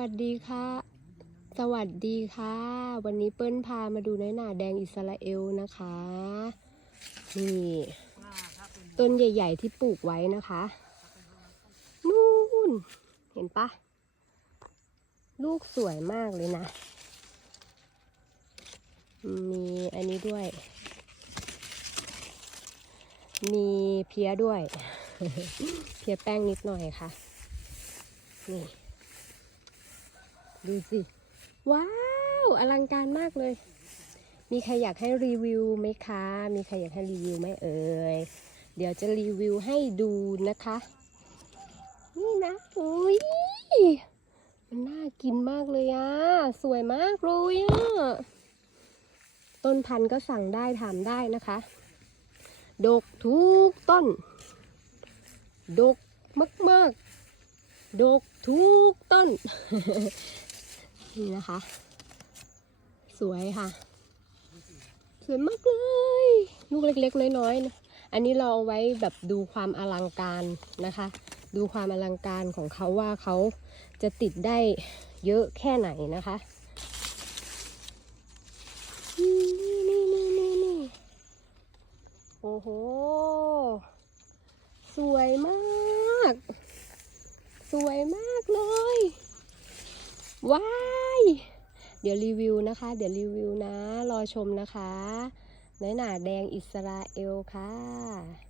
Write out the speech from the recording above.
สวัสดีค่ะ สวัสดีค่ะ วันนี้เปิ้ลพามาดูน้อยหนาแดงอิสราเอลนะคะ นี่ ต้นใหญ่ ๆ ที่ปลูกไว้นะคะ นู่น เห็นปะ ลูกสวยมากเลยนะ มีอันนี้ด้วย มีเพี้ยด้วย เพี้ยแป้งนิดหน่อยค่ะ นี่ ดูสิ ว้าว อลังการมากเลย มีใครอยากให้รีวิวไหมคะ มีใครอยากให้รีวิวไหมเอ่ย เดี๋ยวจะรีวิวให้ดูนะคะ นี่นะ อุ้ยมันน่ากินมากเลยอะสวยมากเลยอะต้นพันธุ์ก็สั่งได้ถามได้นะคะ ดกทุกต้น ดกมากๆ ดกทุกต้น นี่นะคะ สวยค่ะ สวยมากเลย ลูกเล็กๆ น้อยๆนะอันนี้เราเอาไว้แบบดูความอลังการนะคะ ดูความอลังการของเขาว่าเขาจะติดได้เยอะแค่ไหนนะคะนี่นี่นี่นี่นี่โอ้โห สวยมาก สวยมากเลย ว้า เดี๋ยวรีวิวนะคะ เดี๋ยวรีวิวนะ รอชมนะคะน้อยหนาแดงอิสราเอลค่ะ